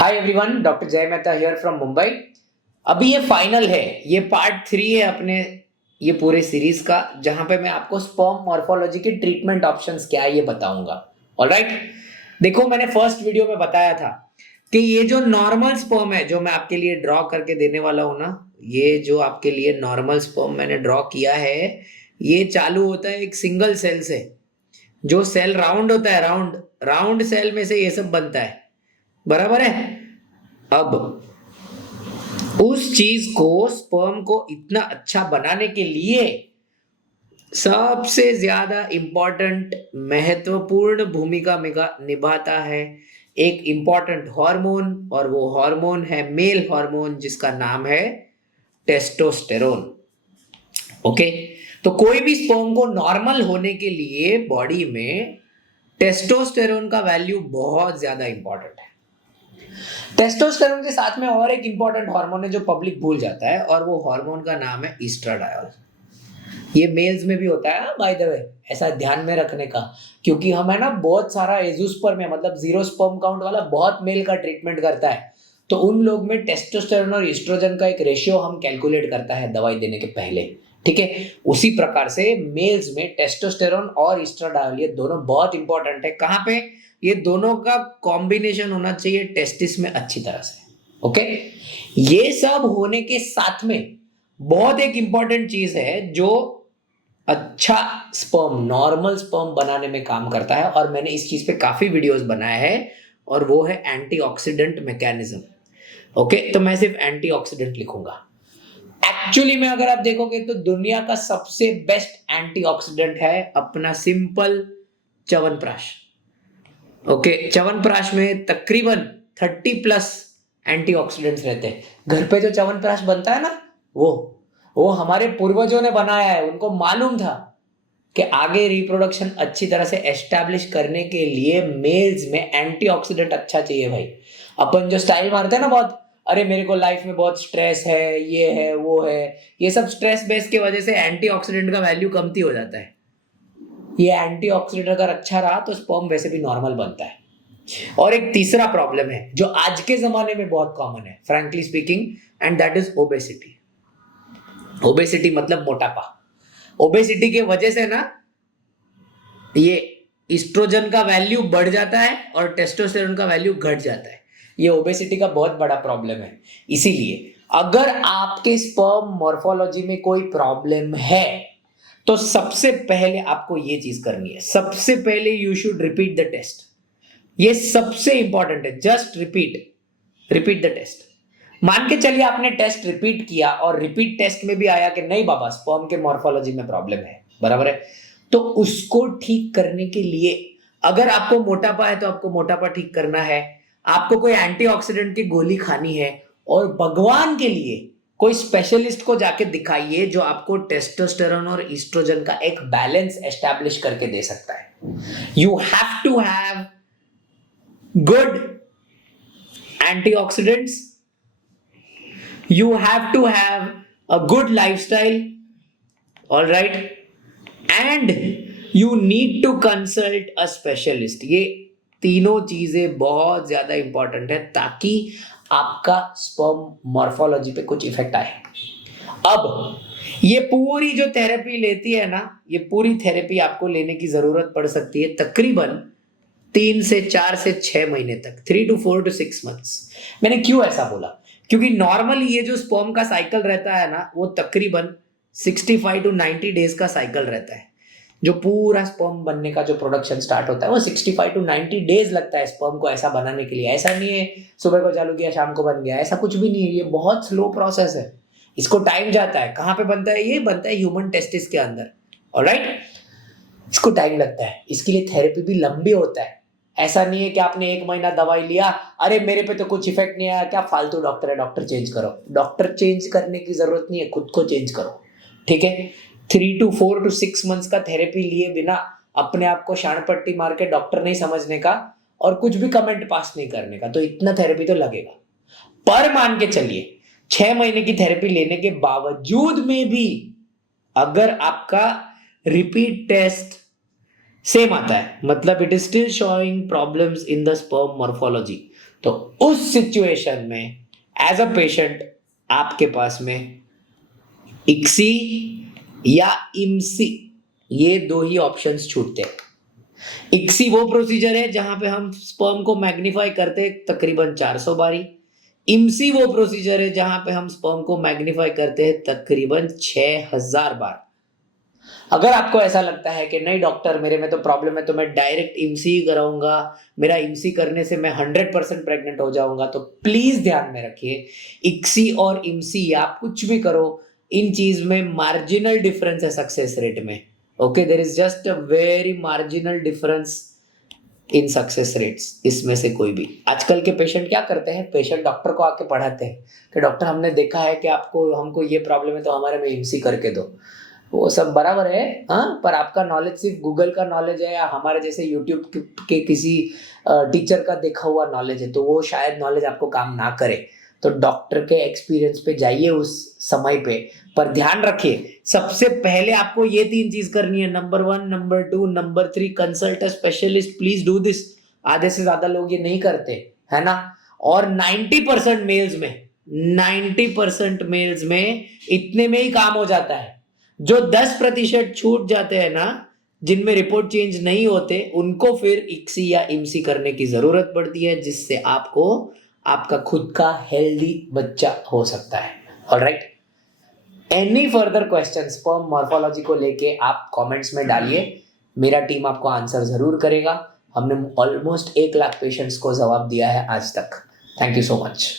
Hi everyone, doctor जय Mehta here from Mumbai. अभी ये फाइनल है, ये पार्ट 3 है अपने ये पूरे सीरीज का, जहां पे मैं आपको स्पर्म मॉर्फोलॉजी के ट्रीटमेंट ऑप्शंस क्या है ये बताऊंगा। ऑलराइट, देखो मैंने फर्स्ट वीडियो में बताया था कि ये जो नॉर्मल स्पर्म है जो मैं आपके लिए ड्रॉ करके देने वाला हूं ना, ये जो आपके लिए नॉर्मल स्पर्म मैंने ड्रॉ किया है, ये चालू होता है एक सिंगल सेल से। जो सेल राउंड होता है, राउंड राउंड सेल में से ये सब बनता है, बराबर है। अब उस चीज को, स्पर्म को इतना अच्छा बनाने के लिए सबसे ज्यादा इंपॉर्टेंट महत्वपूर्ण भूमिका निभाता है एक इंपॉर्टेंट हार्मोन, और वो हार्मोन है मेल हार्मोन जिसका नाम है टेस्टोस्टेरोन। ओके, तो कोई भी स्पर्म को नॉर्मल होने के लिए बॉडी में टेस्टोस्टेरोन का वैल्यू बहुत ज्यादा इंपॉर्टेंट है। टेस्टोस्टेरोन के साथ में और एक इंपॉर्टेंट हार्मोन है जो पब्लिक भूल जाता है, और वो हार्मोन का नाम है ईस्ट्राडायोल। ये मेल्स में भी होता है बाय द वे, ऐसा ध्यान में रखने का, क्योंकि हम है ना बहुत सारा एजोस्पर्म में, मतलब जीरो स्पर्म काउंट वाला बहुत मेल का ट्रीटमेंट करता है, तो उन लोग में टेस्टोस्टेरोन और ईस्ट्रोजन का एक रेशियो हम कैलकुलेट करता है दवाई देने के पहले। ठीक है, उसी प्रकार से मेल्स में टेस्टोस्टेरोन और ईस्ट्राडायोल ये दोनों बहुत इंपॉर्टेंट है। कहाँ पे? ये दोनों का कॉम्बिनेशन होना चाहिए टेस्टिस में अच्छी तरह से। ओके, ये सब होने के साथ में बहुत एक इंपॉर्टेंट चीज है जो अच्छा स्पर्म, नॉर्मल स्पर्म बनाने में काम करता है, और मैंने इस चीज पे काफी वीडियोस बनाए हैं, और वो है एंटीऑक्सीडेंट मैकेनिज्म। ओके, तो मैं सिर्फ एंटीऑक्सीडेंट लिखूंगा। एक्चुअली में अगर आप देखोगे तो दुनिया का सबसे बेस्ट एंटीऑक्सीडेंट है अपना सिंपल च्यवनप्राश। ओके, च्यवनप्राश में तकरीबन 30+ एंटीऑक्सीडेंट्स रहते हैं। घर पे जो च्यवनप्राश बनता है ना, वो हमारे पूर्वजों ने बनाया है। उनको मालूम था कि आगे रिप्रोडक्शन अच्छी तरह से एस्टैब्लिश करने के लिए मेल्स में एंटीऑक्सीडेंट अच्छा चाहिए भाई। अपन जो स्टाइल मारते हैं ना बहुत, अरे मेरे को लाइफ में बहुत स्ट्रेस है, ये है वो है, ये सब स्ट्रेस बेस की वजह से एंटीऑक्सीडेंट का वैल्यू कमती हो जाता है। ये एंटीऑक्सीडेंट अगर अच्छा रहा तो स्पर्म वैसे भी नॉर्मल बनता है। और एक तीसरा प्रॉब्लम है जो आज के जमाने में बहुत कॉमन है, frankly speaking, and that is obesity. Obesity मतलब मोटापा। ओबेसिटी की वजह से ना ये इस्ट्रोजन का वैल्यू बढ़ जाता है और टेस्टोस्टेरोन का वैल्यू घट जाता है। ये ओबेसिटी का बहुत बड़ा प्रॉब्लम है। इसीलिए अगर आपके स्पर्म मॉर्फोलॉजी में कोई प्रॉब्लम है तो सबसे पहले आपको ये चीज करनी है। सबसे पहले you should repeat the test. ये सबसे इंपॉर्टेंट है। Just repeat the test. मान के चलिए आपने टेस्ट रिपीट किया और रिपीट टेस्ट में भी आया कि नहीं बाबा, स्पर्म के मॉर्फोलॉजी में प्रॉब्लम है, बराबर है, तो उसको ठीक करने के लिए अगर आपको मोटापा है तो आपको मोटापा ठीक करना है, आपको कोई एंटीऑक्सीडेंट की गोली खानी है, और भगवान के लिए कोई स्पेशलिस्ट को जाके दिखाइए जो आपको टेस्टोस्टेरोन और ईस्ट्रोजन का एक बैलेंस एस्टैब्लिश करके दे सकता है। You have to have good antioxidants, you have to have a good lifestyle, all right, and you need to consult a specialist। ये तीनों चीजें बहुत ज्यादा इंपॉर्टेंट है ताकि आपका स्पर्म मॉर्फोलॉजी पे कुछ इफेक्ट आए। अब ये पूरी जो थेरेपी लेती है ना, ये पूरी थेरेपी आपको लेने की जरूरत पड़ सकती है तकरीबन 3 से 4 से 6 महीने तक, 3 to 4 to 6 months। मैंने क्यों ऐसा बोला? क्योंकि नॉर्मली ये जो स्पर्म का साइकिल रहता है ना, वो तकरीबन 65 to 90 डेज का साइकिल रहता है। जो पूरा स्पर्म बनने का जो प्रोडक्शन स्टार्ट होता है वो 65 to 90 डेज लगता है स्पर्म को ऐसा बनाने के लिए। ऐसा नहीं है सुबह को चालू किया शाम को बन गया, ऐसा कुछ भी नहीं है। ये बहुत स्लो प्रोसेस है, इसको टाइम जाता है। कहाँ पे बनता है? ये बनता है ह्यूमन टेस्टिस के अंदर, ऑलराइट। इसको टाइम लगता है, इसके लिए थेरेपी भी लंबी होता है। ऐसा नहीं है कि आपने 1 महीना दवाई लिया, अरे मेरे पे तो कुछ इफेक्ट नहीं आया, क्या फालतू डॉक्टर है, डॉक्टर चेंज करो। डॉक्टर चेंज करने की जरूरत नहीं है, खुद को चेंज करो। ठीक है, 3 to 4 to 6 मंथ्स का थेरेपी लिए बिना अपने आप को शाण पट्टी मार के डॉक्टर नहीं समझने का और कुछ भी कमेंट पास नहीं करने का, तो इतना थेरेपी तो लगेगा। पर मान के चलिए 6 महीने की थेरेपी लेने के बावजूद में भी अगर आपका रिपीट टेस्ट सेम आता है, मतलब it is still showing problems in the sperm morphology, तो उस सिचुएशन में एज अ पेशेंट आपके पास में इक्सी या इमसी, ये दो ही ऑप्शंस छूटते हैं। इक्सी वो प्रोसीजर है जहां पे हम स्पर्म को मैग्नीफाई करते हैं तकरीबन 400 बारी। इमसी वो प्रोसीजर है जहां पे हम स्पर्म को मैग्नीफाई करते हैं तकरीबन 6000 बार। अगर आपको ऐसा लगता है कि नहीं डॉक्टर मेरे में तो प्रॉब्लम है तो मैं डायरेक्ट इमसी ही कराऊंगा, मेरा इमसी करने से मैं 100% प्रेग्नेंट हो जाऊंगा, तो प्लीज ध्यान में रखिए इक्सी और इमसी आप कुछ भी करो, इन चीज में मार्जिनल डिफरेंस है सक्सेस रेट में। Okay, there is just a very marginal difference in success rates. इसमें से कोई भी आजकल के पेशेंट क्या करते हैं, पेशेंट डॉक्टर को आके पढ़ाते हैं कि डॉक्टर हमने देखा है कि आपको हमको ये प्रॉब्लम है तो हमारे में इमसी करके दो। वो सब बराबर है, हाँ, पर आपका नॉलेज सिर्फ गूगल का नॉलेज है या हमारे जैसे यूट्यूब के किसी टीचर का देखा हुआ नॉलेज है, तो वो शायद नॉलेज आपको काम ना करे। तो डॉक्टर के एक्सपीरियंस पे जाइए उस समय पे। पर ध्यान रखिए सबसे पहले आपको ये 3 चीज करनी है, number 1, number 2, number 3, consult a specialist, please do this. आधे से ज्यादा लोग ये नहीं करते, है ना। और 90% मेल्स में 90% मेल्स में इतने में ही काम हो जाता है। जो 10% छूट जाते हैं ना, जिनमें रिपोर्ट चेंज नहीं होते, उनको फिर इक्सी या इमसी करने की जरूरत पड़ती है, जिससे आपको आपका खुद का हेल्दी बच्चा हो सकता है। Alright, any further question sperm morphology को लेके आप कमेंट्स में डालिए, मेरा टीम आपको आंसर जरूर करेगा। हमने ऑलमोस्ट 1 लाख पेशेंट्स को जवाब दिया है आज तक। Thank you so much.